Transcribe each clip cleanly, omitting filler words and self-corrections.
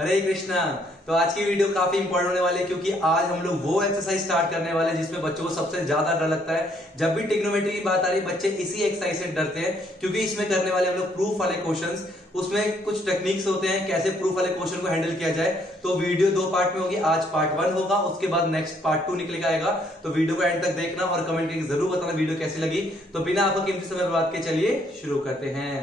हरे कृष्णा। तो आज की वीडियो काफी इंपॉर्टेंट होने वाली है क्योंकि आज हम लोग वो एक्सरसाइज स्टार्ट करने वाले हैं जिसमें बच्चों को सबसे ज्यादा डर लगता है। जब भी ट्रिग्नोमेट्री की बात आ रही है बच्चे इसी एक्सरसाइज से डरते हैं क्योंकि इसमें करने वाले हम लोग प्रूफ वाले क्वेश्चंस, उसमें कुछ टेक्निक्स होते हैं कैसे प्रूफ वाले क्वेश्चन को हैंडल किया जाए। तो वीडियो दो पार्ट में होगी, आज पार्ट 1 होगा, उसके बाद नेक्स्ट पार्ट 2 निकल के आएगा। तो वीडियो को एंड तक देखना और कमेंट करके जरूर बताना वीडियो कैसी लगी। तो बिना आपका कीमती समय बर्बाद के चलिए शुरू करते हैं।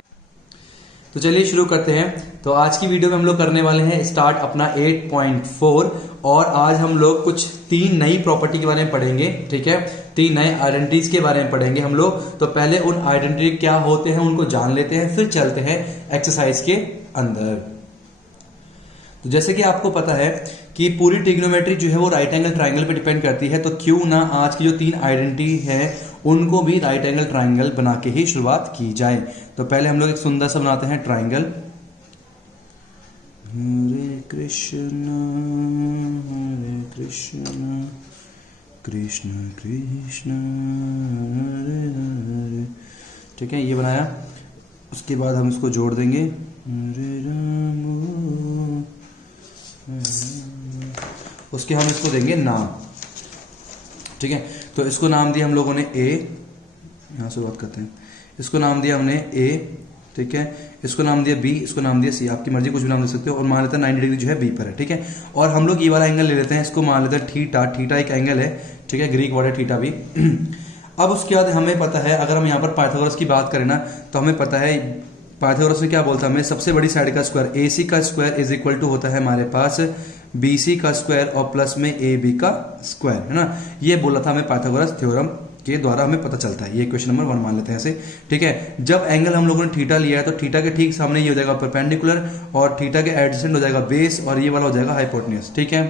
तो चलिए शुरू करते हैं। तो आज की वीडियो में हम लोग करने वाले हैं स्टार्ट अपना 8.4 और आज हम लोग कुछ 3 नई प्रॉपर्टी के बारे में पढ़ेंगे। ठीक है, 3 नए आइडेंटिटीज के बारे में पढ़ेंगे हम लोग। तो पहले उन आइडेंटिटी क्या होते हैं उनको जान लेते हैं, फिर चलते हैं एक्सरसाइज के अंदर। तो जैसे कि आपको पता है कि पूरी ट्रिग्नोमेट्री जो है वो राइट एंगल ट्राइंगल पे डिपेंड करती है। तो क्यों ना आज की जो 3 आइडेंटिटी है उनको भी राइट एंगल ट्राइंगल बना के ही शुरुआत की जाए। तो पहले हम लोग एक सुंदर सा बनाते हैं ट्राइंगल। हरे कृष्ण कृष्ण कृष्ण हरे हरे। ठीक है, ये बनाया। उसके बाद हम इसको जोड़ देंगे हरे राम। उसके हम इसको देंगे नाम। ठीक है, तो इसको नाम दिया हम लोगों ने ए। यहां शुरुआत करते हैं। इसको नाम दिया हमने ए। ठीक है, इसको नाम दिया बी, इसको नाम दिया सी। आपकी मर्जी कुछ भी नाम दे सकते हो। और मान लेते हैं 90 डिग्री जो है बी पर है। ठीक है, और हम लोग ये वाला एंगल ले लेते हैं, इसको मान लेते हैं थीटा। थीटा एक एंगल है। ठीक है, ग्रीक वर्ड है थीटा भी। अब उसके बाद हमें पता है, अगर हम यहाँ पर पाइथागोरस की बात करें ना, तो हमें पता है पाइथागोरस में क्या बोलता है हमें, सबसे बड़ी साइड का स्क्वायर AC का स्क्वायर इज इक्वल टू होता है हमारे पास BC का स्क्वायर और प्लस में AB का स्क्वायर, है ना। ये बोला था हमें पाइथागोरस थ्योरम के द्वारा हमें पता चलता है। ये क्वेश्चन नंबर 1 मान लेते हैं ऐसे। ठीक है, जब एंगल हम लोगों ने थीटा लिया है तो थीटा के ठीक सामने ये हो जाएगा परपेंडिकुलर और थीटा के एडजेसेंट हो जाएगा बेस और ये वाला हो जाएगा हाइपोटेन्यूज। ठीक है,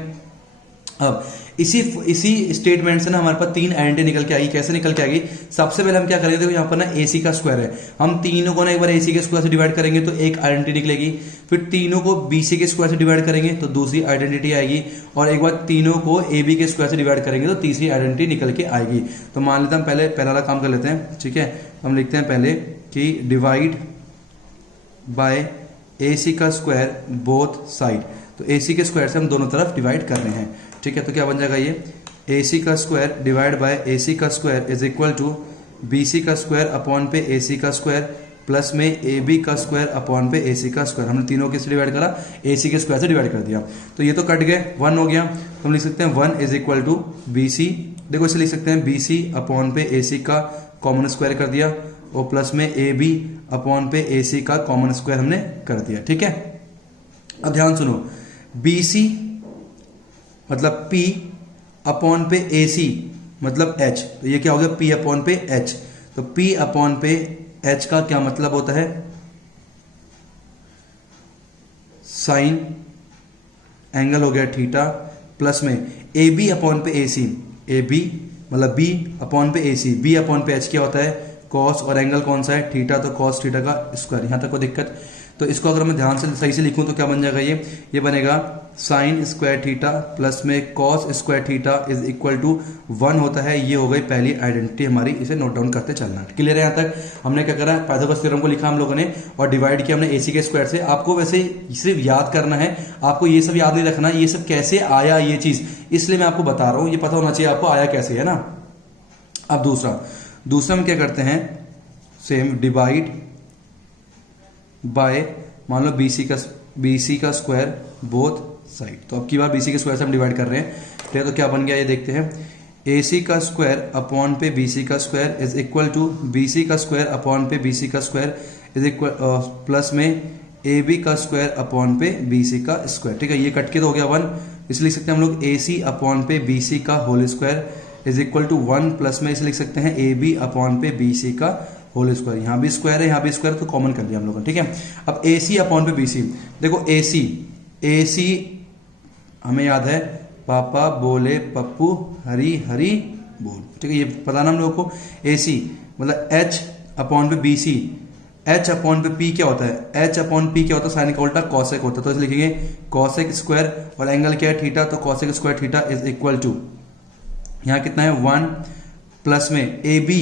अब इसी स्टेटमेंट से ना हमारे पास 3 आइडेंटिटी निकल के आएगी। कैसे निकल के आएगी, सबसे पहले हम क्या करेंगे, देखो यहाँ पर ना AC का स्क्वायर है, हम तीनों को ना एक बार AC के स्क्वायर से डिवाइड करेंगे तो एक आइडेंटिटी निकलेगी। फिर तीनों को BC के स्क्वायर से डिवाइड करेंगे तो दूसरी आइडेंटिटी आएगी। और एक बार तीनों को AB के स्क्वायर से डिवाइड करेंगे तो तीसरी आइडेंटिटी निकल के आएगी। तो मान लेते हैं हम पहले पहला काम कर लेते हैं। ठीक है, हम लिखते हैं पहले कि डिवाइड बाय AC का स्क्वायर बोथ साइड। तो AC के स्क्वायर से हम दोनों तरफ डिवाइड कर रहे हैं। ठीक है, तो क्या बन जाएगा ये AC का स्क्वायर डिवाइड बाय AC का square is equal to BC का स्क्वायर अपॉन पे AC का स्क्वायर प्लस में AB का स्क्वायर अपॉन पे AC का स्क्वायर। हमने तीनों किससे डिवाइड करा, AC के स्क्वायर से डिवाइड कर दिया। तो ये तो कट गए, 1 हो गया। तो हम लिख सकते हैं 1 इज इक्वल टू BC, देखो इसे लिख सकते हैं BC अपॉन पे AC का कॉमन स्क्वायर कर दिया और प्लस में AB अपॉन पे AC का कॉमन स्क्वायर हमने कर दिया। ठीक है, अब ध्यान सुनो, BC मतलब P अपॉन पे AC मतलब H। तो ये क्या हो गया, P अपॉन पे H। तो P अपॉन पे H का क्या मतलब होता है, साइन एंगल हो गया थीटा प्लस में AB अपॉन पे AC। AB मतलब B अपॉन पे AC, B अपॉन पे H क्या होता है, कॉस, और एंगल कौन सा है, थीटा, तो कॉस थीटा का स्क्वायर। यहां तक कोई दिक्कत। तो इसको अगर मैं ध्यान से सही से लिखूं तो क्या बन जाएगा, ये बनेगा साइन स्क्वायर थीटा प्लस में cos square theta is equal to 1 होता है। ये हो गई पहली आइडेंटिटी हमारी, इसे नोट डाउन करते चलना। क्लियर है, यहाँ तक हमने क्या करा, पाइथागोरस थ्योरम को लिखा हम लोगों ने और डिवाइड किया हमने AC के स्क्वायर से। आपको वैसे सिर्फ याद करना है, आपको ये सब याद नहीं रखना, ये सब कैसे आया ये चीज, इसलिए मैं आपको बता रहा हूं, ये पता होना चाहिए आपको आया कैसे, है ना। अब दूसरा हम क्या करते हैं, सेम डिवाइड बाय मान लो BC का स्क्वायर बोथ साइड। तो अब की बार BC के स्क्वायर से हम डिवाइड कर रहे हैं। ठीक है, तो क्या बन गया ये देखते हैं, AC का स्क्वायर अपॉन पे BC का square is equal to BC का स्क्वायर अपॉन पे BC का स्क्वायर इज इक्वल प्लस में AB का स्क्वायर अपॉन पे BC का स्क्वायर। ठीक है, ये कट के तो हो गया 1, इसलिए लिख सकते हैं हम लोग AC अपॉन पे BC का whole square is equal to 1 plus में इसे लिख सकते हैं AB अपॉन पे BC का होल स्क्वायर। यहां भी स्क्वायर है, यहां भी स्क्वायर, तो कॉमन कर लिया हम लोगों ने। ठीक है, अब AC अपॉन पे BC, देखो AC हमें याद है, पापा बोले पप्पू हरी हरी बोल। ठीक है, ये पता ना हम लोगों को। AC मतलब H अपॉन पे BC, H अपॉन पे P क्या होता है, H अपॉन P क्या होता है, साइन का उल्टा कॉसेक होता है। तो इसे लिखेंगे कॉसेक स्क्वायर और एंगल क्या है थीटा, तो cosec square theta is equal to यहाँ कितना है 1 प्लस में AB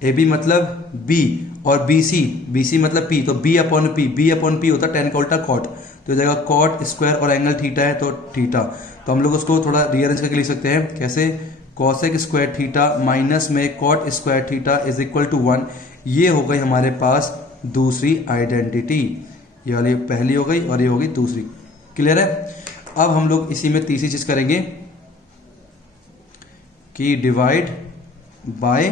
ए बी मतलब बी, और बी सी मतलब पी, तो बी अपॉन पी होता है टेन का उल्टा कॉट, तो हो जाएगा कॉट स्क्वायर और एंगल थीटा है तो थीटा। तो हम लोग उसको थोड़ा रीअरेंज करके लिख सकते हैं कैसे, कॉसेक स्क्वायर थीटा माइनस में cot square theta is equal to 1। ये हो गई हमारे पास दूसरी आइडेंटिटी, ये वाली पहली हो गई और ये हो गई दूसरी। क्लियर है? अब हम लोग इसी में तीसरी चीज करेंगे कि डिवाइड बाय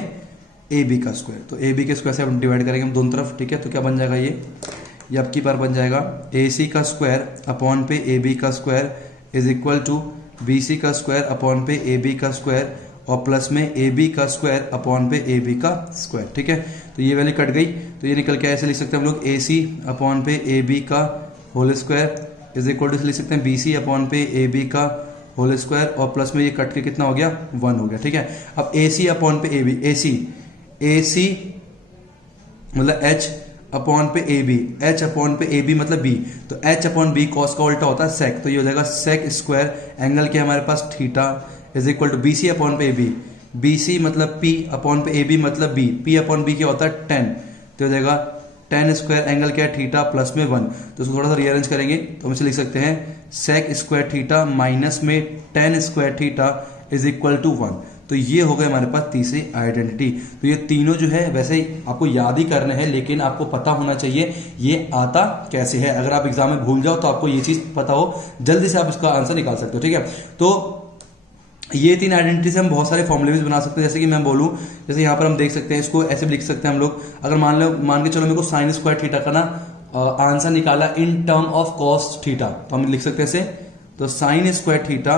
ए बी का स्क्वायर। तो ए बी के स्क्वायर से हम डिवाइड करेंगे हम दोनों तरफ, ठीक है। तो क्या बन जाएगा ये अब की बार बन जाएगा ए सी का स्क्वायर अपॉन पे ए बी का square is equal to B C का स्क्वायर अपॉन पे ए बी का स्क्वायर और प्लस में ए बी का स्क्वायर अपॉन पे ए बी का स्क्वायर, ठीक है। तो ये वैल्यू कट गई, तो ये निकल के ऐसे लिख सकते हैं हम लोग ए सी अपॉन पे ए बी का whole square is equal to लिख सकते हैं बी सी अपॉन पे ए बी का होल स्क्वायर और प्लस में ये कट के कितना हो गया 1 हो गया, ठीक है। अब ए सी अपॉन पे ए बी, ए सी मतलब एच अपॉन पे ए बी, एच अपॉन पे ए बी मतलब बी, तो एच अपॉन बी कॉस का उल्टा होता है सेक, तो ये हो जाएगा सेक स्क्वायर एंगल के हमारे पास theta is equal to B C upon पे ए बी, बी सी मतलब पी अपॉन पे ए बी मतलब बी, पी अपॉन बी क्या होता है 10, तो हो जाएगा 10 स्क्वायर एंगल क्या है थीटा प्लस में 1। तो इसको थोड़ा सा रीअरेंज करेंगे तो हम इसे लिख सकते हैं सेक स्क्वायर थीटा माइनस में 10 square theta is equal to 1। तो ये हो गए हमारे पास तीसरी आइडेंटिटी। तो ये तीनों जो है वैसे आपको याद ही करने हैं, लेकिन आपको पता होना चाहिए ये आता कैसे है। अगर आप एग्जाम में भूल जाओ तो आपको ये चीज पता हो, जल्दी से आप इसका आंसर निकाल सकते हो, ठीक है। तो ये तीन आइडेंटिटी से हम बहुत सारे फॉर्मूले भी बना सकते हैं। जैसे कि मैं बोलूं, जैसे यहाँ पर हम देख सकते हैं, इसको ऐसे भी लिख सकते हैं हम लोग, अगर मान के चलो मेरे को साइन स्क्वायर थीटा का ना आंसर निकाला in term of cos theta, तो हम लिख सकते हैं इसे, तो साइन स्क्वायर थीटा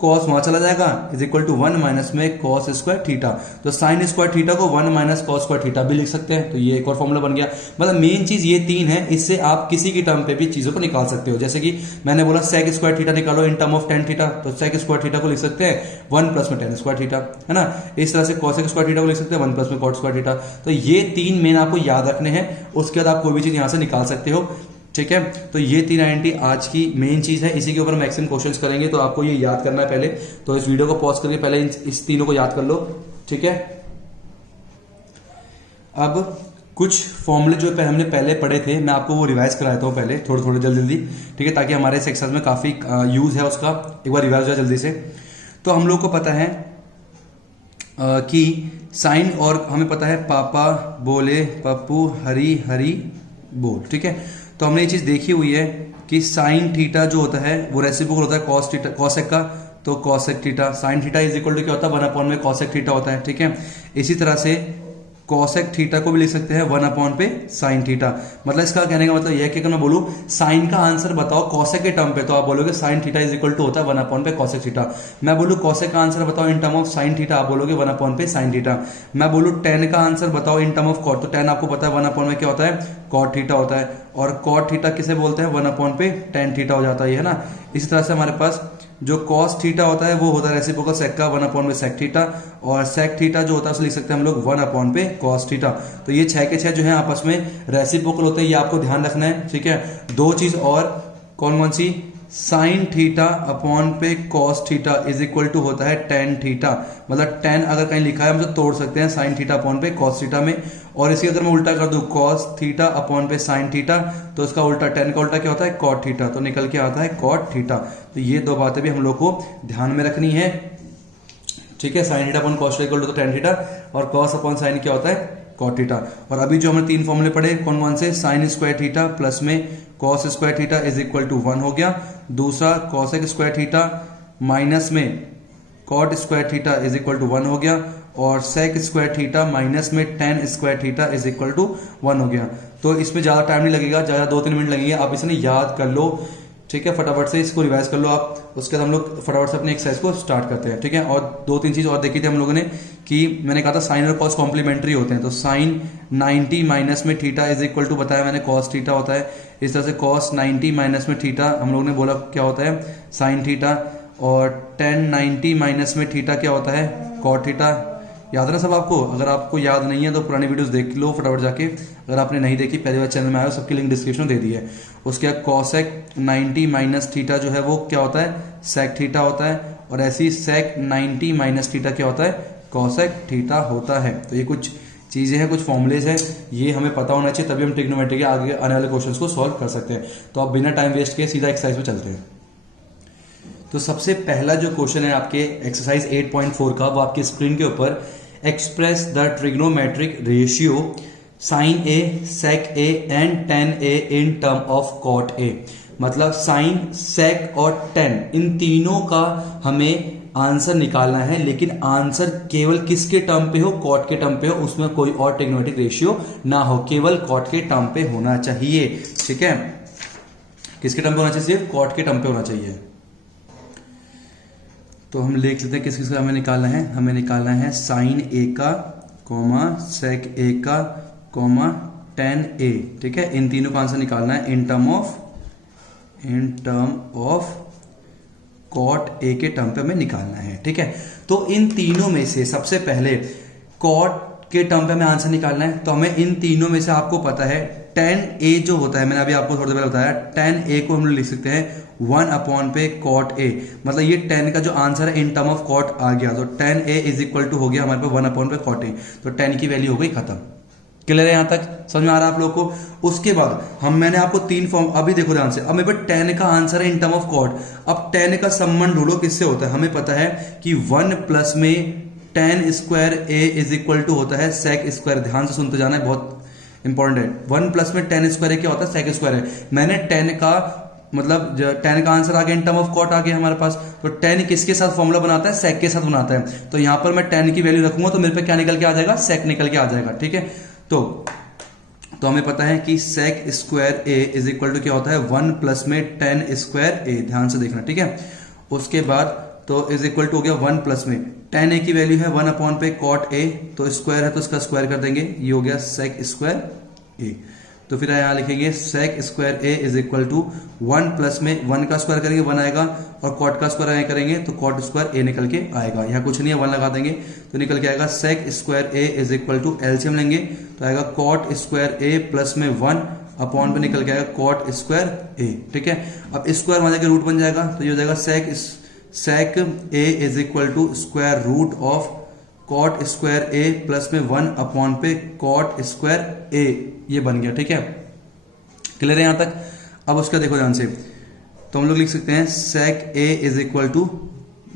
कॉस वहां चला जाएगा इज इक्वल टू 1 माइनस में कॉस स्क्वायर थीटा, तो साइन स्क्वायर थीटा को 1 माइनस कॉस स्क्वायर थीटा भी लिख सकते हैं। तो ये एक और फॉर्मूला बन गया। मतलब मेन चीज ये तीन है, इससे आप किसी की टर्म पे भी चीजों को निकाल सकते हो। जैसे कि मैंने बोला सेक स्क्वायर थीटा निकालो इन टर्म ऑफ टेन थीटा, तो सेक स्क्वायर थीटा को लिख सकते हैं 1 प्लस में टेन स्क्वायर थीटा, है ना। इस तरह से कॉसेक स्क्वायर थीटा को लिख सकते हैं 1 प्लस में कॉट स्क्वायर थीटा। तो ये तीन मेन आपको याद रखने हैं, उसके बाद आप कोई भी चीज यहां से निकाल सकते हो, ठीक है। तो ये तीन आइडेंटिटी आज की मेन चीज है, इसी के ऊपर मैक्सिमम क्वेश्चंस करेंगे, तो आपको ये याद करना है पहले। तो इस वीडियो को पॉज करके पहले इस तीनों को याद कर लो, ठीक है। अब कुछ फॉर्मूले जो हमने पहले पढ़े थे, मैं आपको वो रिवाइज कराता हूं पहले थोड़े थोड़े जल्दी, ठीक है, ताकि हमारे इस एक्सरसाइज में काफी यूज है उसका, एक बार रिवाइज हो जाए जल्दी से। तो हम लोग को पता है कि साइन, और हमें पता है पापा बोले पप्पू हरी हरी बोल, ठीक है। तो हमने ये चीज देखी हुई है कि साइन थीटा जो होता है वो रेसिप्रोकल होता है कॉस थीटा कॉसेक का, तो cosec theta sine theta is equal to क्या होता है 1 अपॉन में कॉसेक थीटा होता है, ठीक है। इसी तरह से कॉसेक थीटा को भी लिख सकते हैं 1 अपॉन पे साइन थीटा। मतलब इसका कहने का मतलब यह है कि अगर मैं बोलूं साइन का आंसर बताओ कॉसेक के टर्म पे, तो आप बोलोगे sine theta is equal to होता है 1 अपॉन पे कॉसेक थीटा। मैं बोलूं कॉसेक का आंसर बताओ इन टर्म ऑफ साइन थीटा, आप बोलोगे 1 अपॉन पे साइन थीटा। मैं बोलूं टेन का आंसर बताओ इन टर्म ऑफ कॉट, तो टेन आपको पता है 1 अपॉन में क्या होता है कॉट थीटा होता है, और कॉट थीटा किसे बोलते हैं 1 अपॉन पे टेन थीटा हो जाता है ना। इसी तरह से हमारे पास जो कॉस थीटा होता है वो होता है रेसिप्रोकल सेक का 1 अपॉन में सेक थीटा, और सेक थीटा जो होता है उसे लिख सकते हैं हम लोग 1 अपॉन पे कॉस थीटा। तो ये 6 के 6 जो है आपस में रेसिप्रोकल होते हैं, ये आपको ध्यान रखना है, ठीक है। दो चीज और कौन कौन सी, साइन थीटा अपॉन पे cos theta is equal to होता है टेन थीटा। मतलब टेन अगर कहीं लिखा है हम तो तोड़ सकते हैं साइन थीटा अपॉन पे कॉस थीटा में, और इसी अगर मैं उल्टा कर दूं कॉस थीटा अपॉन पे साइन थीटा, तो इसका उल्टा टेन का उल्टा क्या होता है कॉट थीटा, तो निकल के आता है कॉट थीटा। तो ये दो बातें भी हम लोग को ध्यान में रखनी है, ठीक है। Sine theta upon cos equal to tan theta, और कॉस अपॉन साइन क्या होता है कॉट थीटा। और अभी जो हमने तीन फॉर्मूले पढ़े कौन कौन से, साइन स्क्वायर थीटा प्लस में cos square theta is equal to 1 हो गया, दूसरा कॉसेक स्क्वायर थीटा माइनस में cot square theta is equal to 1 हो गया, और सेक स्क्वायर थीटा माइनस में tan square theta is equal to 1 हो गया। तो इसमें ज्यादा टाइम नहीं लगेगा, ज्यादा 2-3 मिनट लगेंगे, आप इसे याद कर लो, ठीक है। फटाफट से इसको रिवाइज कर लो आप, उसके बाद हम लोग फटाफट से अपने एक्सरसाइज को स्टार्ट करते हैं, ठीक है। और 2-3 चीज और देखी थी हम लोगों ने कि मैंने कहा था साइन और कॉस कॉम्प्लीमेंट्री होते हैं, तो साइन 90 माइनस में थीटा इज इक्वल टू बताया मैंने कॉस थीटा होता है। इस तरह से कॉस 90 माइनस में थीटा हम लोगों ने बोला क्या होता है साइन थीटा, और टेन 90 माइनस में थीटा क्या होता है कॉट थीटा। याद है ना सब आपको? अगर आपको याद नहीं है तो पुरानी वीडियोस देख लो फटाफट जाके, अगर आपने नहीं देखी पहली बार चैनल में आया सबकी लिंक डिस्क्रिप्शन में दे दी है। उसके बाद कॉसेक 90 माइनस थीटा जो है वो क्या होता है सेक थीटा होता है, और ऐसी सेक 90 माइनस थीटा क्या होता है कॉसेक थीटा होता है। तो ये कुछ चीज़ें हैं, कुछ फॉर्मुलेज हैं, ये हमें पता होना चाहिए, तभी हम ट्रिग्नोमेट्री के आगे आने वाले क्वेश्चंस को सॉल्व कर सकते हैं। तो अब बिना टाइम वेस्ट किए सीधा एक्सरसाइज में चलते हैं। तो सबसे पहला जो क्वेश्चन है आपके एक्सरसाइज 8.4 का, वो आपकी स्क्रीन के ऊपर, express the trigonometric ratio sine A, sec A and tan A in term of cot A. मतलब साइन, सेक और टेन, इन तीनों का हमें आंसर निकालना है, लेकिन आंसर केवल किसके टर्म पे हो? कॉट के टर्म पे हो, उसमें कोई और ट्रिग्नोमेट्रिक रेशियो ना हो, केवल कॉट के टर्म पे होना चाहिए। ठीक है, किसके टर्म पे होना चाहिए? सिर्फ कॉट के टर्म पे होना चाहिए। तो हम लिख लेते हैं किस किस का हमें निकालना है। हमें निकालना है साइन ए का, कॉमा सेक ए का, कॉमा टेन ए। ठीक है, इन तीनों का आंसर निकालना है in term of cot A के टर्म पे हमें निकालना है। ठीक है, तो इन तीनों में से सबसे पहले कॉट के टर्म पे हमें आंसर निकालना है। तो हमें इन तीनों में से, आपको पता है टेन ए जो होता है, मैंने अभी आपको थोड़ी देर पहले बताया, टेन ए को हम लोग लिख सकते हैं 1 अपॉन पे कॉट ए। मतलब ये 10 का जो आंसर है इन टर्म ऑफ कॉट आ गया, तो 10 ए इज इक्वल टू हो गया हमारे पे 1 अपॉन पे कॉट ए। तो 10 की वैल्यू हो गई खत्म। क्लियर है यहां तक? समझ में आ रहा है आप लोगों को? उसके बाद मैंने आपको 3 फॉर्म, अभी देखो ध्यान से, अब मेरे पे 10 का आंसर है इन टर्म ऑफ कॉट। अब 10 का संबंध ढूंढो किससे होता है। हमें पता है कि 1 प्लस में 10 square A is equal to होता है सेक स्क्वायर। ध्यान से सुनते जाना है, बहुत इंपॉर्टेंट है। 1 प्लस में 10 स्क्वायर क्या होता है? सेक स्क्वायर है। मैंने 10 का मतलब 10 का आंसर आ गया इन टर्म ऑफ कॉट आ गया हमारे पास। तो 10 किसके साथ फॉर्मूला बनाता है? सेक के साथ बनाता है। तो यहां पर मैं 10 की वैल्यू रखूंगा तो मेरे पे क्या निकल के आ जाएगा? सेक निकल के आ जाएगा। ठीक है, तो हमें पता है कि sec square A is equal to क्या होता है? 1 प्लस में 10 स्क्वायर ए। ध्यान से देखना। ठीक है, उसके बाद तो इज इक्वल टू हो गया 1 प्लस में 10 ए की वैल्यू है 1 अपॉन पे कॉट ए, तो स्क्वायर है तो इसका स्क्वायर कर देंगे, ये हो गया सेक स्क्वायर ए। तो फिर यहां लिखेंगे sec square A is equal to 1 plus में 1 का स्क्वायर करेंगे 1 आएगा, और कॉट का स्क्वायर करेंगे तो कॉट स्क्वायर ए निकल के आएगा। यहाँ कुछ नहीं है, 1 लगा देंगे तो निकल के आएगा sec square A is equal to, LCM लेंगे तो आएगा कॉट स्क्वायर ए प्लस में 1 अपॉन पे निकल के आएगा कॉट स्क्वायर ए। ठीक है, अब स्क्वायर वहां जाके रूट बन जाएगा, तो ये हो जाएगा sec A is equal to square root of cot square A plus में 1 अपॉन पे कॉट स्क्वायर ए, ये बन गया। ठीक है, क्लियर है यहां तक? अब उसका देखो ध्यान से, तो हम लोग लिख सकते हैं सेक ए इज इक्वल टू,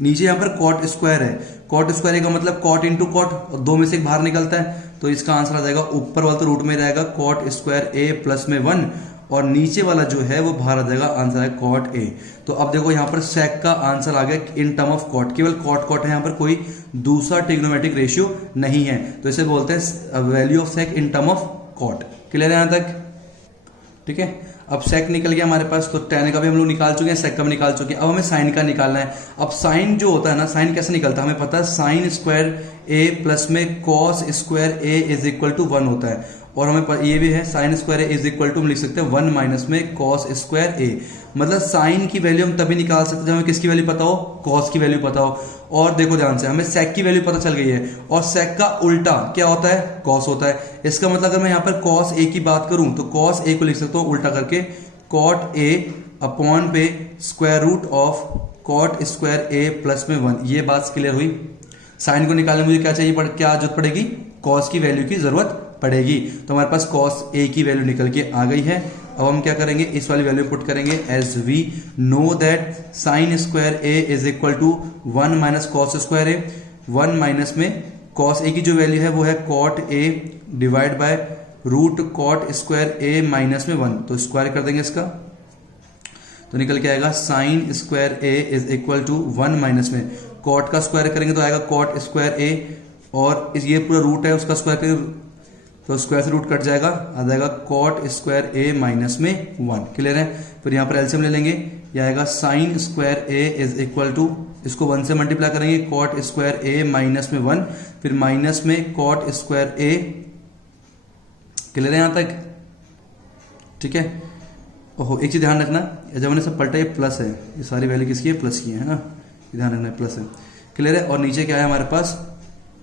नीचे यहां पर कॉट स्क्वायर है, कॉट स्क्वायर ए का मतलब कॉट इंटू कॉट, और 2 में से एक बाहर निकलता है, तो इसका आंसर आ जाएगा ऊपर वाला तो रूट में रहेगा कॉट स्क्वायर ए प्लस में 1, और नीचे वाला जो है वो बाहर आ जाएगा, आंसर है कॉट ए। तो अब देखो यहाँ पर सेक का आंसर आ गया इन टर्म ऑफ कॉट, केवल कॉट कॉट है, यहाँ पर कोई दूसरा ट्रिग्नोमेट्रिक रेशियो नहीं है, तो इसे बोलते हैं value of sec in term of cot. Clear है यहाँ तक? ठीक है, अब सेक निकल गया हमारे पास, तो टेन का भी हम लोग निकाल चुके हैं, सेक का भी निकाल चुके हैं। अब हमें साइन का निकालना है। अब साइन जो होता है ना, साइन कैसे निकलता है हमें पता है, साइन स्क्वायर ए प्लस में cos square A is equal to 1 होता है, और हमें ये भी है sine square A is equal to हम लिख सकते हैं 1 माइनस में कॉस स्क्वायर ए। मतलब साइन की वैल्यू हम तभी निकाल सकते हैं जब हमें किसकी वैल्यू पता हो? कॉस की वैल्यू पता हो। और देखो ध्यान से, हमें सेक की वैल्यू पता चल गई है, और सेक का उल्टा क्या होता है? कॉस होता है। इसका मतलब अगर मैं यहाँ पर कॉस ए की बात करूं तो कॉस ए को लिख सकता हूं उल्टा करके कॉट ए अपॉन पे square root of cot square A plus में 1। ये बात क्लियर हुई? साइन को निकालने मुझे क्या चाहिए, क्या जरूरत पड़ेगी? कॉस की वैल्यू की जरूरत पड़ेगी। तो हमारे पास कॉस ए की वैल्यू निकल के आ गई है। अब हम क्या करेंगे, इस वाली वैल्यू पुट करेंगे, as we know that sine square A is equal to 1 minus cos square A. 1 minus में कॉस ए की जो वैल्यू है वो है cot A divide by root cot square A minus में 1, तो स्क्वायर कर देंगे इसका, तो निकल के आएगा sine square A is equal to 1 minus में कॉट का स्क्वायर करेंगे तो आएगा कॉट स्क्वायर ए, और ये पूरा रूट है उसका स्क्वायर करेंगे तो स्क्वायर से रूट कट जाएगा, आ जाएगा कॉट स्क्वायर ए माइनस में 1। क्लियर है? फिर यहाँ पर एलसीएम ले लेंगे, यह आएगा sine square A is equal to, इसको 1 से मल्टीप्लाई करेंगे, कॉट स्क्वायर ए माइनस में 1, फिर माइनस में कॉट स्क्वायर ए। क्लियर है यहाँ तक? ठीक है। ओहो, एक चीज ध्यान रखना, जब मैंने सब पलटा ये प्लस है, ये सारी वैल्यू किसकी है? प्लस की है ना, ध्यान रखना प्लस है। क्लियर है? और नीचे क्या है हमारे पास?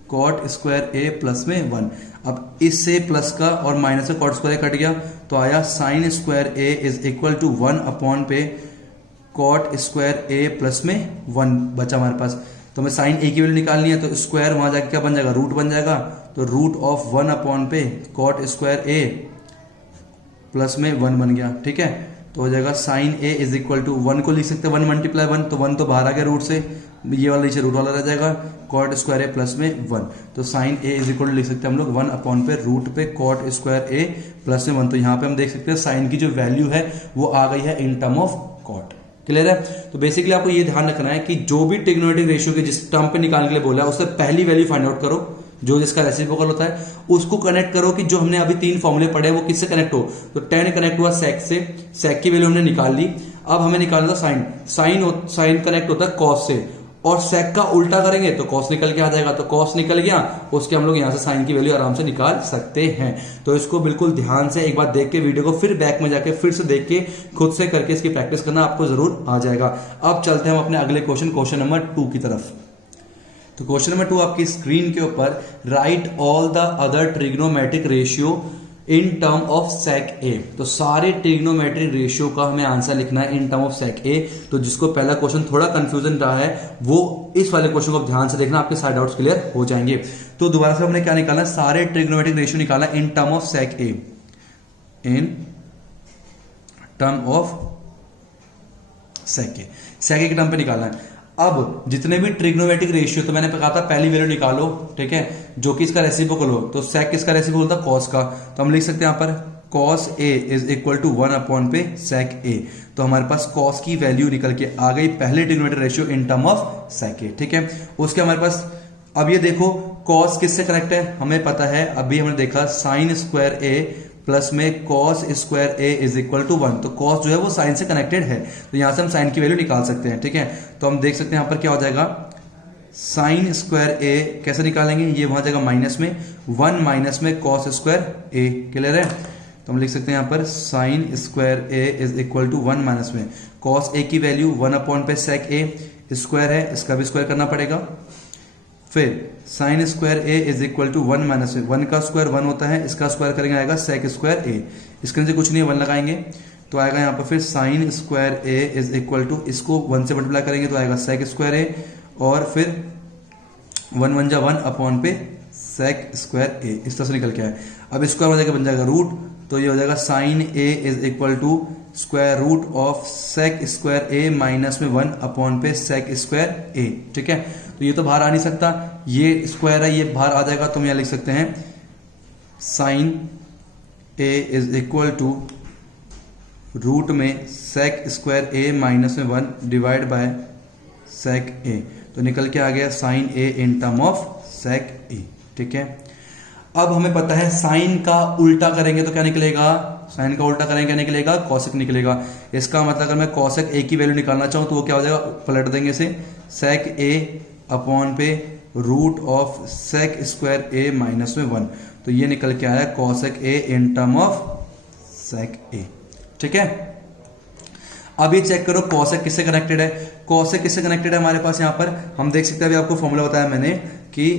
कॉट स्क्वायर ए प्लस में 1। अब इससे प्लस का और माइनस का कॉट स्क्वायर कट गया तो आया sine square A is equal to 1 upon पे कॉट स्क्वायर ए प्लस में 1 बचा हमारे पास। तो हमें साइन ए की वैल्यू निकालनी है, तो स्क्वायर वहां जाके क्या बन जाएगा? रूट बन जाएगा, तो रूट ऑफ 1 अपॉन पे कॉट स्क्वायर ए प्लस में 1 बन गया, ठीक है। तो हो जाएगा sine A is equal to 1 को लिख सकते हैं 1 मल्टीप्लाई 1, तो 1 तो बाहर आ गया रूट से, ये वाला नीचे रूट वाला रह जाएगा, कॉट स्क्वायर ए प्लस में 1, तो sine A is equal to लिख सकते हैं हम लोग 1 अपॉन पे रूट पे कॉट स्क्वायर ए प्लस में 1। तो यहाँ पे हम देख सकते हैं साइन की जो वैल्यू है वो आ गई है in term of cot. Clear है। तो बेसिकली आपको ये ध्यान रखना है कि जो भी ट्रिग्नोमेट्रिक रेशियो के जिस टर्म पे निकालने के लिए बोला है उससे पहली वैल्यू फाइंड आउट करो, जो जिसका रेसिप्रोकल होता है उसको कनेक्ट करो कि जो हमने अभी 3 फॉर्मूले पढ़े वो किससे कनेक्ट हो, तो tan कनेक्ट हुआ sec से, sec की वैल्यू हमने निकाल ली। अब हमें निकालना था साइन कनेक्ट होता है cos से, और sec का उल्टा करेंगे तो cos निकल के आ जाएगा, तो cos निकल गया, उसके हम लोग यहाँ से साइन की वैल्यू आराम से निकाल सकते हैं। तो इसको बिल्कुल ध्यान से एक बार देख के वीडियो को फिर बैक में जाके फिर से देख के खुद से करके इसकी प्रैक्टिस करना, आपको जरूर आ जाएगा। अब चलते हैं हम अपने अगले क्वेश्चन नंबर 2 की तरफ। तो क्वेश्चन नंबर 2 आपकी स्क्रीन के ऊपर, right all the other trigonometric ratio in term of sec A. तो सारे ट्रिग्नोमेट्रिक रेशियो का हमें आंसर लिखना है in term of sec A. तो जिसको पहला क्वेश्चन थोड़ा कंफ्यूजन रहा है वो इस वाले क्वेश्चन को ध्यान से देखना, आपके सारे डाउट्स क्लियर हो जाएंगे। तो दोबारा से हमने क्या निकाला, सारे ट्रिग्नोमेट्रिक रेशियो निकाला in term of sec A, in term of sec A, sec A के टर्म पे निकालना है। अब जितने भी ट्रिग्नोमेट्रिक रेशियो, तो मैंने कहा था पहली वैल्यू निकालो, ठीक है, जो कि इसका रेसिप्रोकल हो, तो सेक किसका रेसिप्रोकल था, कॉस का, तो हम लिख सकते हैं यहां पर cos A is equal to 1 upon पे सेक ए। तो हमारे पास कॉस की वैल्यू निकल के आ गई पहले trigonometric ratio in term of sec A, ठीक है। उसके हमारे पास अब ये देखो कॉस किससे कनेक्ट है, हमें पता है, अभी हमने देखा साइन स्क्वायर ए प्लस में cos square A is equal to 1, तो कॉस जो है वो साइन से कनेक्टेड है, तो यहां से हम साइन की वैल्यू निकाल सकते हैं, ठीक है। तो हम देख सकते हैं यहां पर क्या हो जाएगा, साइन स्क्वायर ए कैसे निकालेंगे, ये वहां जाएगा माइनस में 1 माइनस में कॉस स्क्वायर ए, क्लियर है। तो हम लिख सकते हैं यहां पर sine square A is equal to 1 minus में कॉस ए की वैल्यू 1 अपॉन पे सेक ए, स्क्वायर है इसका भी स्क्वायर करना पड़ेगा, फिर sine square A is equal to 1 minus में 1 का स्क्वायर 1 होता है, इसका स्क्वायर करेंगे आएगा सेक स्क्वायर ए, इसके नीचे कुछ नहीं है 1 लगाएंगे तो आएगा यहाँ पर फिर sine square A is equal to, इसको 1 से मल्टीप्लाई करेंगे तो आएगा सेक स्क्वायर ए, और फिर 1 1 जा 1 अपॉन पे सेक स्क्वायर ए, इस तरह से निकल के आए। अब स्क्वायर हो जाएगा, बन जाएगा रूट, तो ये हो जाएगा sine A is equal to square root of sec square A minus में 1 अपॉन पे सेक स्क्वायर ए, ठीक है। तो ये तो बाहर आ नहीं सकता, ये स्क्वायर है, ये बाहर आ जाएगा, तो हम यहां लिख सकते हैं sine A is equal to root में सेक स्क्वायर ए माइनस में 1 डिवाइड बाय सेक ए, तो निकल के आ गया sine A in term of sec A, ठीक है। अब हमें पता है साइन का उल्टा करेंगे तो क्या निकलेगा, साइन का उल्टा करेंगे क्या निकलेगा, कॉसेक निकलेगा। इसका मतलब अगर मैं कॉसेक ए की वैल्यू निकालना चाहूं तो वो क्या हो जाएगा, पलट देंगे इसे, सेक ए अपॉन पे root of sec square A minus में 1, तो ये निकल के आया cosec A in term of sec A, ठीक है। अब ये चेक करो कॉसेक किससे कनेक्टेड है, कॉसेक किससे कनेक्टेड है हमारे पास, यहां पर हम देख सकते हैं, अभी आपको फॉर्मूला बताया मैंने कि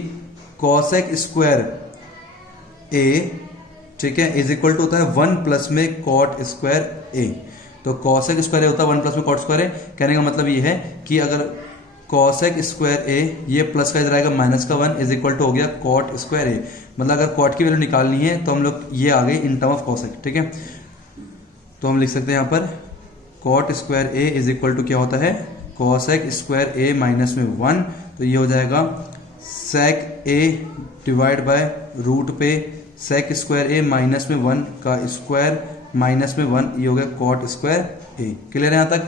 कॉसेक स्क्वायर ए, ठीक है, इज इक्वल टू होता है 1 प्लस में कॉट स्क्वायर ए। तो कॉसेक स्क्वायर ए होता है 1 प्लस में कॉट स्क्वायर ए, कहने का मतलब ये है कि अगर कॉसेक स्क्वायर ए, ये प्लस का इधर आएगा माइनस का 1 इज इक्वल टू हो गया कॉट स्क्वायर ए, मतलब अगर कॉट की वैल्यू निकालनी है तो हम लोग ये आ गए इन टर्म ऑफ कॉसेक, ठीक है। तो हम लिख सकते हैं यहाँ पर cot square A is equal to क्या होता है, कॉसेक स्क्वायर ए माइनस में 1, तो ये हो जाएगा sec A divide by root पे सेक स्क्वायर ए माइनस में 1 का स्क्वायर माइनस में 1, ये हो गया कॉट स्क्वायर ए, क्लियर है यहाँ तक।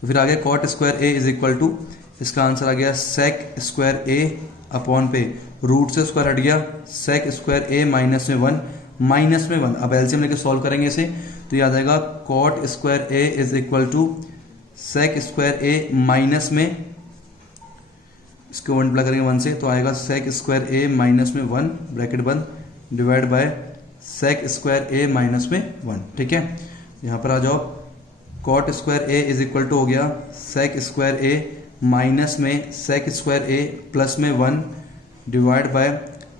तो फिर आ गया cot square A is equal to, इसका आंसर आ गया सेक स्क्वायर ए अपॉन पे रूट से स्क्वायर हट गया सेक स्क्वायर ए माइनस में 1 माइनस में 1, अब एलसीएम लेके सॉल्व करेंगे इसे, तो ये आ जाएगा cot square A is equal to sec square A minus में, इसको मल्टीप्लाई करेंगे 1 से तो आएगा सेक स्क्वायर ए माइनस में 1 ब्रैकेट बंद divide by sec square A minus में 1, ठीक है। यहाँ पर आ जाओ, cot square A is equal to हो गया सेक स्क्वायर ए माइनस में सेक स्क्वायर ए प्लस में 1 divide by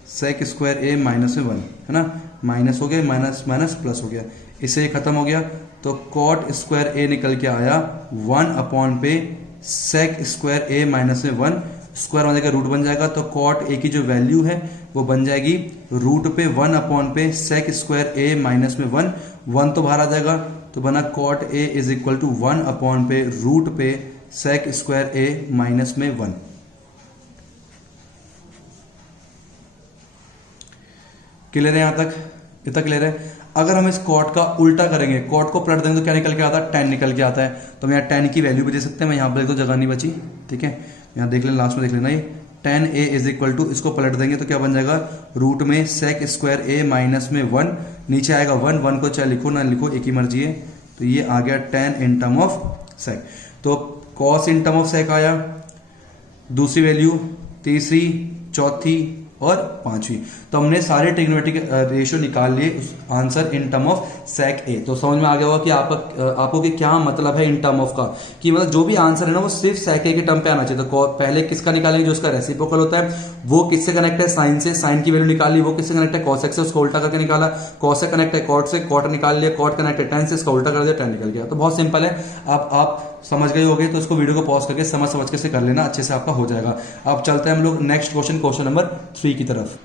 sec square A minus में 1, है ना, माइनस हो गया, माइनस माइनस प्लस हो गया, इससे ये खत्म हो गया, तो कॉट स्क्वायर ए निकल के आया 1 अपॉन पे सेक स्क्वायर ए माइनस में 1, स्क्वायर हो जाएगा, रूट बन जाएगा, तो कॉट ए की जो वैल्यू है वो बन जाएगी रूट पे 1 अपॉन पे सेक स्क्वायर ए माइनस में 1 तो बाहर आ जाएगा, तो बना cot A is equal to 1 upon पे रूट पे सेक स्क्वायर ए माइनस में 1। क्लियर है? यहां तक, इतना क्लियर है? अगर हम इस कॉट का उल्टा करेंगे, कॉट को पलट देंगे तो क्या निकल के आता है? tan निकल के आता है। तो हम यहाँ tan की वैल्यू भी दे सकते हैं, मैं यहाँ पर लिख दो, जगह नहीं बची, ठीक है, यहाँ देख लेना, लास्ट में देख लेना, ये tan a is equal to, इसको पलट देंगे तो क्या बन जाएगा? रूट में सेक स्क्वायर a माइनस में 1, नीचे आएगा 1 को चाहे लिखो ना लिखो एक ही मर्जी है, तो ये आ गया tan in term of sec. तो cos in term of sec आया, दूसरी वैल्यू, तीसरी, चौथी और पांचवी। तो हमने सारे ट्रिग्नोमेट्रिक रेशियो निकाल लिए, answer in term of sec A. तो समझ में आ गया होगा कि आपको कि क्या मतलब है इन टर्म ऑफ का, कि मतलब जो भी आंसर है ना वो सिर्फ सेक ए के टर्म पे आना चाहिए। तो पहले किसका निकालेंगे? जो उसका रेसिप्रोकल होता है, वो किससे कनेक्ट है? साइन से, साइन की वैल्यू निकाल ली, वो किससे कनेक्ट है? कॉसेक से, उसको उल्टा करके निकाला, कॉस से कनेक्ट है कॉट से, कॉट निकाल लिया, कॉट कनेक्ट है टेन से, इसका उल्टा कर दिया, टेन निकल गया। तो बहुत सिंपल है, आप समझ गए होगे, तो इसको वीडियो को पॉज करके समझ के से कर लेना, अच्छे से आपका हो जाएगा। अब चलते हैं हम लोग नेक्स्ट क्वेश्चन नंबर 3 की तरफ।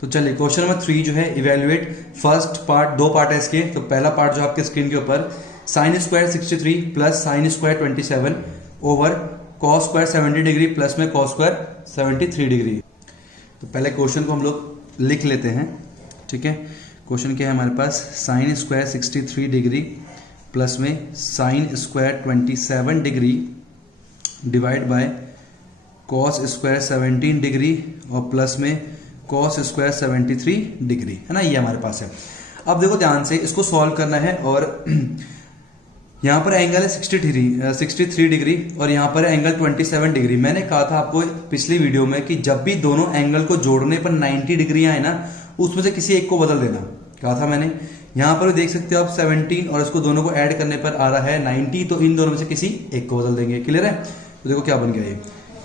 तो चलिए क्वेश्चन नंबर 3 जो है, इवेल्युएट फर्स्ट पार्ट, 2 पार्ट है इसके। तो पहला पार्ट जो आपके स्क्रीन के ऊपर, sine square 63 plus sine square 27 over cos square 70 degree plus में कॉस स्क्वायर 73 डिग्री। तो पहले क्वेश्चन को हम लोग लिख लेते हैं, ठीक है। क्वेश्चन क्या है हमारे पास? साइन स्क्वायर 63 डिग्री प्लस में sine square 27 degree divide by cos square 17 degree और प्लस में कॉस स्क्वायर 73 डिग्री, है ना, ये हमारे पास है। अब देखो ध्यान से, इसको सॉल्व करना है, और यहां पर एंगल है 63 डिग्री और यहां पर है एंगल 27 डिग्री। मैंने कहा था आपको पिछली वीडियो में कि जब भी दोनों एंगल को जोड़ने पर 90 डिग्री आए ना, उसमें से किसी एक को बदल देना, कहा था मैंने। यहां पर देख सकते हो आप 17 और इसको दोनों को ऐड करने पर आ रहा है 90, तो इन दोनों में से किसी एक को बदल देंगे। क्लियर है? तो देखो क्या बन गया ये,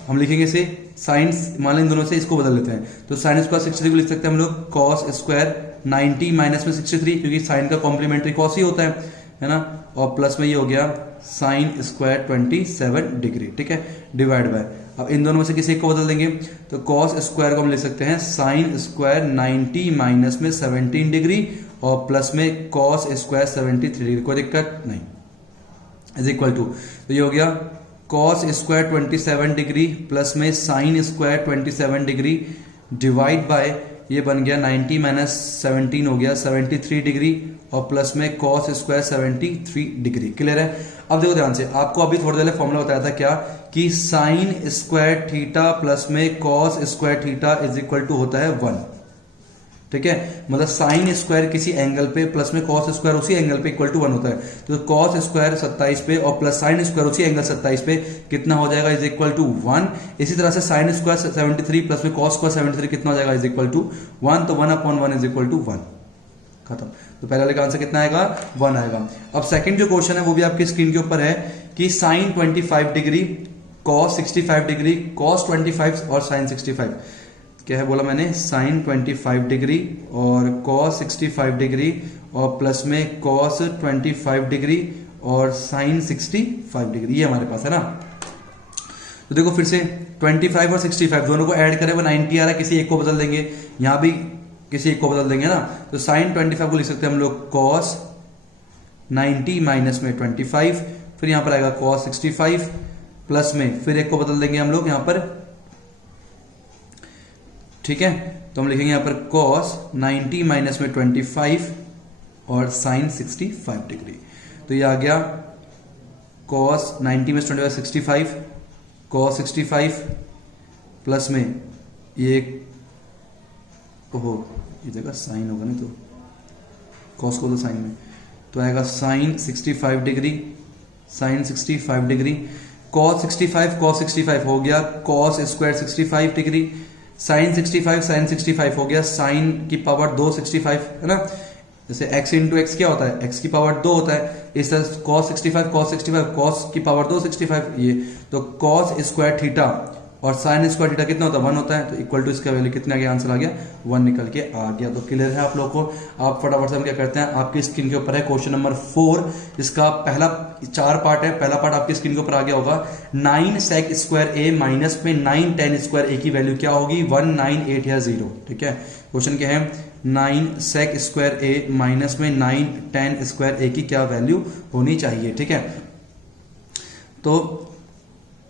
हम लिखेंगे इसे साइन, मान लें इन दोनों से इसको बदल लेते हैं, तो साइन स्क्वायर 63 को लिख सकते हैं हम लोग कॉस स्क्वायर 90 माइनस में 63, क्योंकि साइन का कॉम्प्लीमेंट्री कॉस ही होता है ना, और प्लस में ये हो गया साइन स्क्वायर 27 डिग्री, ठीक है, डिवाइड बाय, अब इन दोनों में से किसी एक को बदल देंगे, तो कॉस स्क्वायर को हम लिख सकते हैं साइन स्क्वायर 90 माइनस में 17 डिग्री और प्लस में कॉस स्क्वायर 73 डिग्री, कोई दिक्कत नहीं, इज इक्वल टू, तो ये हो गया कॉस स्क्वायर 27 डिग्री प्लस में sine square 27 degree divide by, ये बन गया 90 माइनस 17 हो गया 73 डिग्री और प्लस में कॉस स्क्वायर 73 डिग्री। क्लियर है? अब देखो ध्यान से, आपको अभी थोड़ी देर पहले फॉर्मूला बताया था क्या, कि साइन स्क्वायर थीटा प्लस में cos square theta is equal to होता है 1, ठीक है, मतलब साइन स्क्वायर किसी एंगल पे प्लस में कॉस स्क्वायर उसी एंगल पे इक्वल टू 1 होता है, तो कॉस स्क्वायर 27 पे और प्लस साइन स्क्वायर उसी एंगल 27 पे कितना हो जाएगा? Is equal to 1। इसी तरह से साइन स्क्वायर 73 प्लस में कॉस स्क्वायर 73 कितना हो जाएगा? इज इक्वल टू 1, तो 1 अपॉन 1 इज इक्वल टू 1, खत्म। तो पहले वाले का आंसर कितना आएगा? 1 आएगा। अब सेकंड जो क्वेश्चन है वो भी आपकी स्क्रीन के ऊपर है, कि sine 25 degree cos 65 degree cos 25 और साइन 65, क्या है बोला मैंने, साइन 25 डिग्री और कॉस 65 डिग्री और प्लस में कॉस 25 डिग्री और साइन 65 डिग्री, ये हमारे पास है ना। तो देखो फिर से 25 और 65 दोनों को ऐड करें वो 90 आ रहा है, किसी एक को बदल देंगे, यहां भी किसी एक को बदल देंगे ना, तो साइन 25 को लिख सकते हैं हम लोग कॉस 90 माइनस में 25, फिर यहां पर आएगा कॉस 65 प्लस में फिर एक को बदल देंगे हम लोग यहां पर, ठीक है, तो हम लिखेंगे यहां पर cos 90 माइनस में 25 और sin 65 डिग्री, तो ये आ गया cos 90 में 25 65 cos 65 प्लस में ये, ओहो ये जगह साइन होगा नहीं, तो cos को तो साइन में, तो आएगा sin 65 degree sin 65 degree, cos 65 हो गया cos स्क्वायर 65 डिग्री, साइन 65 हो गया साइन की पावर 2 65, है ना, जैसे x इंटू एक्स क्या होता है, x की पावर 2 होता है, इस तरह cos 65 cos की पावर 2 65, ये तो cos स्क्वायर थीटा और साइन स्क्वायर थीटा कितना होता है 1 होता है, तो इक्वल टू इसका वैल्यू कितना आ गया, आंसर आ गया 1 निकल के आ गया। तो क्लियर है आप लोग को। आप फटाफट से हम क्या करते हैं, आपकी स्क्रीन के ऊपर है क्वेश्चन नंबर 4, इसका पहला 4 पार्ट है। पहला पार्ट आपकी स्क्रीन के ऊपर आ गया होगा, 9 sec स्क्वायर ए माइनस में 9 tan स्क्वायर ए की वैल्यू क्या होगी, 1 9 8 या 0। ठीक है, क्वेश्चन क्या है, 9 sec स्क्वायर ए माइनस में 9 tan स्क्वायर ए की क्या वैल्यू होनी चाहिए। ठीक है, तो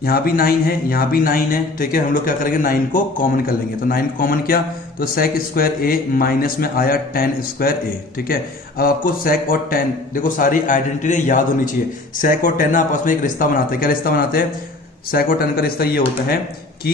यहां भी 9 है, यहां भी 9 है। ठीक है, हम लोग क्या करेंगे, 9 को कॉमन कर लेंगे। तो 9 कॉमन किया तो sec स्क्वायर ए माइनस में आया tan स्क्वायर ए। ठीक है, अब आपको sec और tan, देखो सारी आइडेंटिटी याद होनी चाहिए। sec और tan आपस में एक रिश्ता बनाते हैं। क्या रिश्ता बनाते हैं, sec और tan का रिश्ता ये होता है कि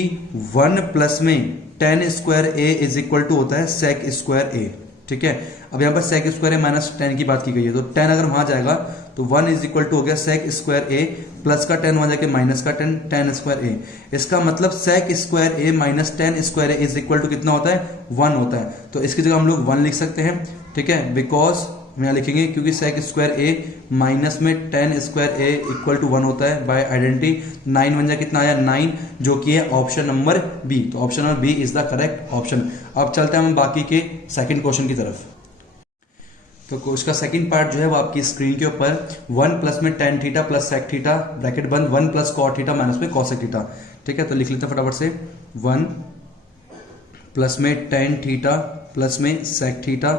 1 प्लस में tan square A is equal to होता है sec स्क्वायर ए। ठीक है, अब यहाँ पर sec square A minus tan की बात की गई है, तो tan अगर वहां जाएगा तो 1 इज इक्वल टू हो गया sec स्क्वायर ए प्लस का tan वहां जाके माइनस का tan स्क्वायर ए। इसका मतलब sec square A minus tan square A is equal to कितना होता है, 1 होता है। तो इसकी जगह हम लोग 1 लिख सकते हैं। ठीक है, बिकॉज हम यहाँ लिखेंगे क्योंकि sec स्क्वायर ए माइनस में tan square A equal to 1 होता है बाय आइडेंटिटी। 9 बन जाए कितना आया 9, जो कि है ऑप्शन नंबर बी। तो option number B is the correct option. अब चलते हैं हम बाकी के सेकंड क्वेश्चन की तरफ। तो उसका सेकंड पार्ट जो है वो आपकी स्क्रीन के ऊपर 1 प्लस में tan theta plus sec theta bracket बंद 1 प्लस cot थीटा माइनस में cos थीटा। ठीक है, तो लिख लेते हैं फटाफट से, 1 प्लस में tan थीटा प्लस में sec थीटा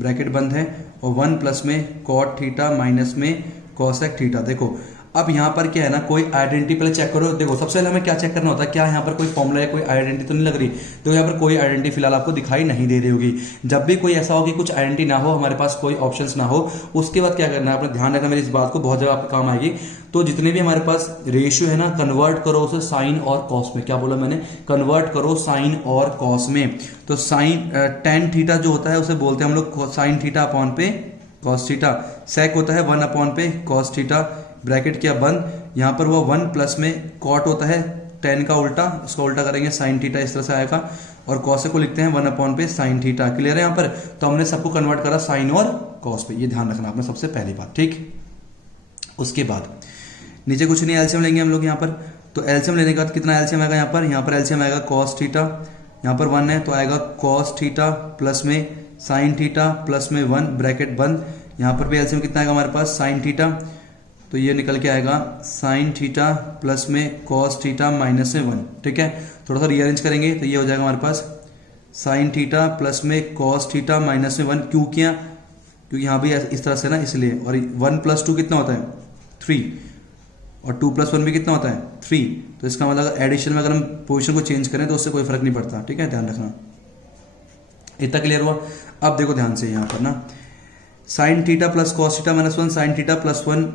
ब्रैकेट बंद है और 1 प्लस में cot थीटा माइनस में cosec थीटा। देखो अब यहाँ पर क्या है ना, कोई आइडेंटिटी पहले चेक करो। देखो सबसे पहले हमें क्या चेक करना होता है, क्या यहाँ पर कोई फॉर्मूला या कोई आइडेंटिटी तो नहीं लग रही। तो यहाँ पर कोई आइडेंटिटी फिलहाल आपको दिखाई नहीं दे रही होगी। जब भी कोई ऐसा हो कि कुछ आइडेंटिटी ना हो, हमारे पास कोई ऑप्शंस ना हो, उसके बाद क्या करना है, अपना ध्यान रखना मेरी इस बात को, बहुत जगह आपके काम आएगी। तो जितने भी हमारे पास रेशियो है ना, कन्वर्ट करो उसे साइन और कॉस में। क्या बोला मैंने, कन्वर्ट करो साइन और कॉस में। तो साइन tan थीटा जो होता है उसे बोलते हैं हम लोग साइन थीटा अपॉन पे कॉस थीटा। सेक होता है 1 अपॉन पे कॉस थीटा ब्रैकेट किया बंद। यहाँ पर वो 1 प्लस में कॉट होता है tan का उल्टा, उसका उल्टा करेंगे साइन थीटा, इस तरह से आएगा। और कॉस को लिखते हैं 1 अपॉन पे साइन थीटा। क्लियर है यहाँ पर। तो हमने सबको कन्वर्ट करा साइन और कॉस पे, ये ध्यान रखना आपने सबसे पहली बात। ठीक, उसके बाद नीचे कुछ नहीं, एलसीएम लेंगे हम लोग यहाँ पर। तो एलसीएम लेने के बाद कितना एलसीएम आएगा यहाँ पर एलसीएम आएगा कॉस थीटा, यहाँ पर 1 है तो आएगा कॉस थीटा प्लस में साइन थीटा प्लस में 1 ब्रैकेट बंद। यहाँ पर भी एलसीएम कितना आएगा हमारे पास, साइन थीटा, तो ये निकल के आएगा साइन थीटा प्लस में कॉस थीटा माइनस में 1। ठीक है, थोड़ा सा रीअरेंज करेंगे तो ये हो जाएगा हमारे पास साइन थीटा प्लस में कॉस थीटा माइनस में 1। क्यों किया, क्योंकि यहाँ भी इस तरह से ना, इसलिए। और 1 प्लस 2 कितना होता है 3, और 2 प्लस 1 भी कितना होता है 3। तो इसका मतलब एडिशन में अगर हम पोजिशन को चेंज करें तो उससे कोई फर्क नहीं पड़ता। ठीक है, ध्यान रखना। इतना क्लियर हुआ। अब देखो ध्यान से यहाँ पर ना, sine theta plus cos theta minus 1, sine theta plus 1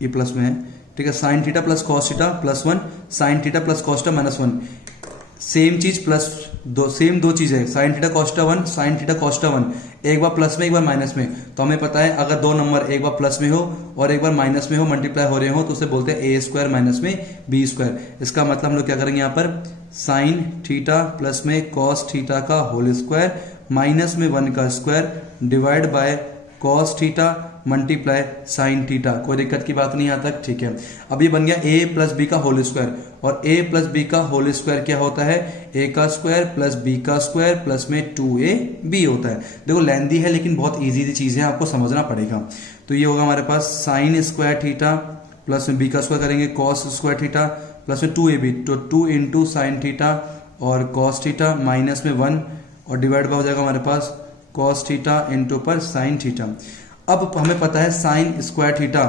ये प्लस में है। ठीक है, sine theta plus cos theta plus 1, sine theta plus cos theta minus 1, same चीज प्लस दो चीज है, sine theta cos theta 1, sine theta cos theta 1, एक बार प्लस में एक बार माइनस में। तो हमें पता है अगर दो नंबर एक बार प्लस में हो और एक बार माइनस में हो, मल्टीप्लाई हो रहे हो, तो उसे बोलते हैं ए स्क्वायर माइनस में बी स्क्वायर। इसका मतलब हम लोग क्या करेंगे यहाँ पर, साइन थीटा प्लस में कॉस थीटा का होल स्क्वायर माइनस में 1 का square divide by cos theta multiply sine theta. कोई दिक्कत की बात नहीं यहाँ तक। ठीक है, अब ये बन गया a प्लस बी का होल स्क्वायर, और a प्लस बी का होल स्क्वायर क्या होता है, a का स्क्वायर प्लस b का स्क्वायर प्लस में 2ab होता है। देखो लेंदी है लेकिन बहुत इजी चीज है, आपको समझना पड़ेगा। तो ये होगा हमारे पास साइन स्क्वायर थीटा प्लस में b का स्क्वायर करेंगे कॉस स्क्वायर थीटा प्लस में 2ab, तो 2 इंटू साइन थीटा और कॉस थीटा माइनस में 1 और डिवाइड हो जाएगा हमारे पास कॉस थीटा इंटू पर साइन थीटा। अब हमें पता है साइन स्क्वायर थीटा,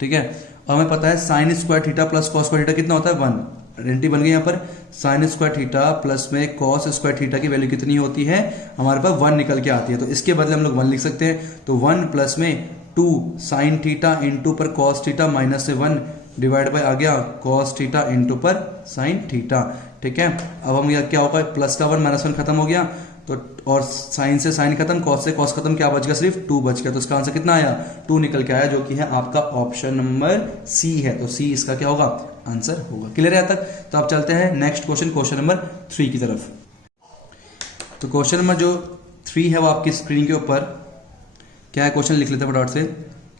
ठीक है, हमें पता है sine square theta plus cos square theta कितना होता है 1। आइडेंटिटी बन गई यहाँ पर, साइन स्क्वायर थीटा प्लस में कॉस स्क्वायर थीटा की वैल्यू कितनी होती है, हमारे पास 1 निकल के आती है। तो इसके बदले हम लोग 1 लिख सकते हैं। तो 1 प्लस में 2 साइन थीटा इंटू पर कॉस थीटा माइनस से 1 डिवाइड बाय आ गया कॉस थीटा इंटू पर साइन थीटा। ठीक है, अब हम यह क्या होगा, प्लस का 1 माइनस 1 खत्म हो गया, तो और साइन से साइन खत्म, कॉस से कॉस खत्म, क्या बच गया, सिर्फ 2 बच गया। तो इसका आंसर कितना आया, 2 निकल के आया, जो कि है आपका ऑप्शन नंबर सी है। तो सी इसका क्या होगा, आंसर होगा। क्लियर है यहाँ तक। तो अब चलते हैं नेक्स्ट क्वेश्चन, क्वेश्चन नंबर 3 की तरफ। तो क्वेश्चन नंबर जो 3 है वो आपकी स्क्रीन के ऊपर क्या है, क्वेश्चन लिख लेते हैं फटाफट से।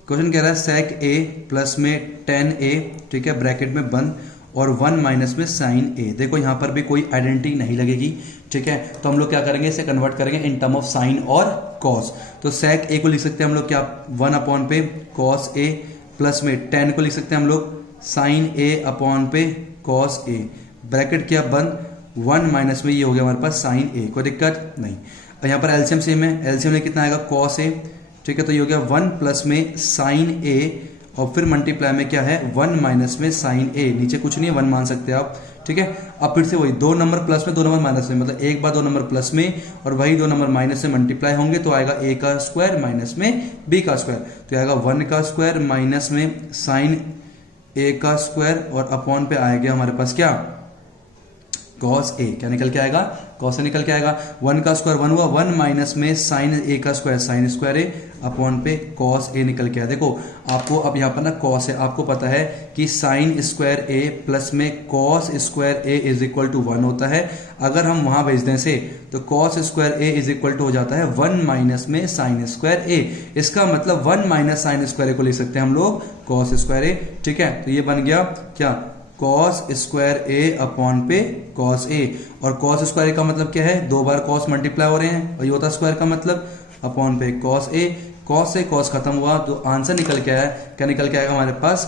क्वेश्चन कह रहा है सेक ए प्लस में tan a, ठीक है, ब्रैकेट में बंद, और 1 माइनस में साइन ए। देखो यहाँ पर भी कोई आइडेंटिटी नहीं लगेगी, ठीक है। तो हम लोग क्या करेंगे, इसे कन्वर्ट करेंगे इन टर्म ऑफ साइन और कॉस। तो सेक ए को लिख सकते हैं हम लोग क्या, 1 अपॉन पे कॉस ए, प्लस में टेन को लिख सकते हैं हम लोग साइन ए अपॉन पे कॉस ए, ब्रैकेट क्या बंद, 1 माइनस में ये हो गया हमारे पास साइन ए। कोई दिक्कत नहीं। और यहाँ पर एलसीएम सेम है, एलसीएम में कितना आएगा कॉस ए, ठीक है। तो ये हो गया 1 प्लस में साइन ए और फिर मल्टीप्लाई में क्या है 1 माइनस में साइन ए, नीचे कुछ नहीं है 1 मान सकते हैं आप, ठीक है। अब फिर से वही 2 नंबर प्लस में 2 नंबर माइनस में, मतलब एक बार 2 नंबर प्लस में और वही 2 नंबर माइनस से मल्टीप्लाई होंगे तो आएगा a का स्क्वायर माइनस में b का स्क्वायर, तो आएगा 1 का स्क्वायर माइनस में साइन a का स्क्वायर और अपॉन पे आएगा हमारे पास क्या कॉस ए। क्या निकल के आएगा, कॉस ए निकल के आएगा। 1 का स्क्वायर 1 हुआ, 1 माइनस में साइन ए का square sine square A upon पे कॉस ए निकल के आया। देखो आपको अब यहाँ पर ना कॉस है, आपको पता है कि साइन स्क्वायर ए प्लस में cos square A is equal to 1 होता है। अगर हम वहां भेज दें से तो cos square A is equal to हो जाता है 1 माइनस में साइन स्क्वायर ए। इसका मतलब 1 माइनस साइन स्क्वायर ए को लिख सकते हैं हम लोग कॉस स्क्वायर ए, ठीक है। तो ये बन गया क्या कॉस स्क्वायर ए अपॉन पे कॉस ए, और कॉस स्क्वायर ए का मतलब क्या है, 2 बार कॉस मल्टीप्लाई हो रहे हैं और ये होता स्क्वायर का मतलब अपॉन पे कॉस ए। कॉस से कॉस खत्म हुआ तो आंसर निकल के आया, क्या निकल के आएगा हमारे पास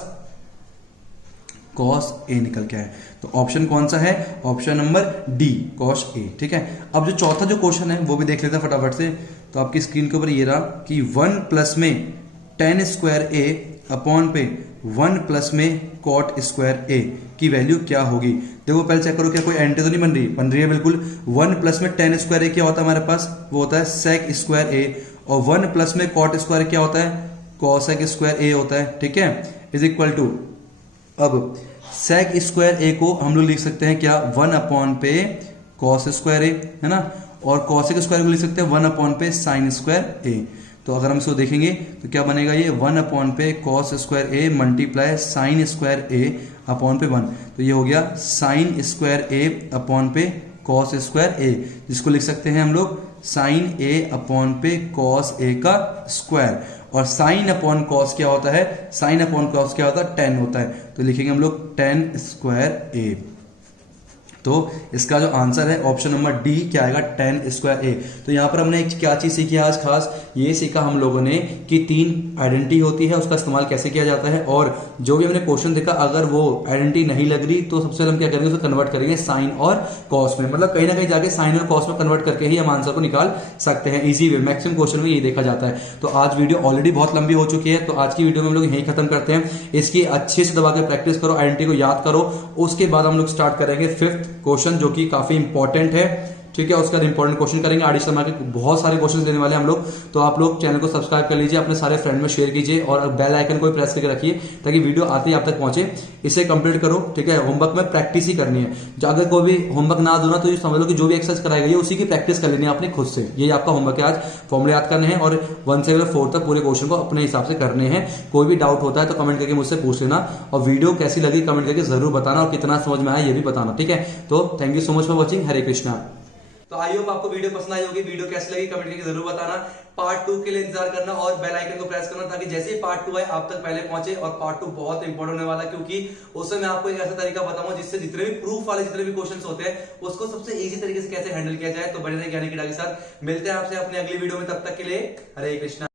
कॉस ए निकल के आया। तो ऑप्शन कौन सा है, option number D cos A, ठीक है। अब जो चौथा जो क्वेश्चन है वो भी देख लेते हैं फटाफट से। तो आपकी स्क्रीन के ऊपर ये रहा कि 1 प्लस में टेन स्क्वायर ए अपॉन पे 1 प्लस में कॉट स्क्वायर ए की वैल्यू क्या होगी। देखो पहले चेक करो क्या कोई एंटी तो नहीं बन रही है बिल्कुल। 1 प्लस में टेन स्क्वायर ए क्या होता है हमारे पास, वो होता है सेक स्क्वायर ए, और 1 प्लस में कॉट स्क्वायर क्या होता है, कॉसेक स्क्वायर ए होता है, ठीक है, इज इक्वल टू। अब सेक स्क्वायर ए को हम लोग लिख सकते हैं क्या 1 अपॉन पे कॉस स्क्वायर ए, है ना, और कॉसेक स्क्वायर को लिख सकते हैं 1 अपॉन पे साइन स्क्वायर ए। तो अगर हम इसको देखेंगे तो क्या बनेगा, ये 1 अपॉन पे cos square A multiply sign square A upon पे 1, तो ये हो गया साइन स्क्वायर ए अपॉन पे कॉस स्क्वायर ए, जिसको लिख सकते हैं हम लोग साइन ए अपॉन पे कॉस ए का स्क्वायर। और साइन अपॉन कॉस क्या होता है, साइन अपॉन कॉस क्या होता है 10 होता है, तो लिखेंगे हम लोग 10 स्क्वायर ए। तो इसका जो आंसर है ऑप्शन नंबर डी क्या आएगा 10 स्क्वायर ए। तो यहाँ पर हमने एक क्या चीज सीखी आज खास, ये सीखा हम लोगों ने कि 3 आइडेंटिटी होती है, उसका इस्तेमाल कैसे किया जाता है। और जो भी हमने क्वेश्चन देखा अगर वो आइडेंटिटी नहीं लग रही तो सबसे पहले हम क्या करेंगे, उसे कन्वर्ट करेंगे साइन और कॉस में, मतलब कहीं ना कहीं जाके साइन और कॉस में कन्वर्ट करके ही हम आंसर को निकाल सकते हैं इजी वे। मैक्सिमम क्वेश्चन में यही देखा जाता है। तो आज वीडियो ऑलरेडी बहुत लंबी हो चुकी है, तो आज की वीडियो में हम लोग यही खत्म करते हैं। इसकी अच्छे से दबा के प्रैक्टिस करो, आइडेंटिटी को याद करो। उसके बाद हम लोग स्टार्ट करेंगे 5th क्वेश्चन जो कि काफी इंपॉर्टेंट है, ठीक है। उसका इंपॉर्टेंट क्वेश्चन करेंगे, आर डी शर्मा के बहुत सारे क्वेश्चन देने वाले हैं हम लोग। तो आप लोग चैनल को सब्सक्राइब कर लीजिए, अपने सारे फ्रेंड में शेयर कीजिए और बेल आइकन को प्रेस करके रखिए ताकि वीडियो आते ही आप तक पहुंचे। इसे कंप्लीट करो, ठीक है। होमवर्क में प्रैक्टिस ही करनी है, अगर कोई भी होमवर्क ना दो ना तो ये समझ लो कि जो भी एक्सरसाइज कराई गई है उसी की प्रैक्टिस कर लेनी है अपने खुद से। यही आपका होमवर्क है आज, फॉर्मूले याद करने हैं और 1 से 4 तक पूरे क्वेश्चन को अपने हिसाब से करने हैं। कोई भी डाउट होता है तो कमेंट करके मुझसे पूछ लेना, और वीडियो कैसी लगी कमेंट करके जरूर बताना, और कितना समझ में आया ये भी बताना, ठीक है। तो thank you so much for watching, Hare Krishna. तो आई होप आपको वीडियो पसंद आई होगी। वीडियो कैसी लगी कमेंट करके जरूर बताना। पार्ट 2 के लिए इंतजार करना और बेल आइकन को प्रेस करना ताकि जैसे ही पार्ट 2 आए आप तक पहले पहुंचे। और पार्ट 2 बहुत इंपॉर्टेंट होने वाला है क्योंकि उसमें मैं आपको एक ऐसा तरीका बताऊंगा जिससे जितने भी प्रूफ वाले जितने भी क्वेश्चंस होते हैं उसको सबसे इजी तरीके से कैसे हैंडल किया जाए। तो बने रहिए ज्ञानी किड़ा के साथ, मिलते हैं आपसे अपने अगली वीडियो में, तब तक के लिए हरे कृष्णा।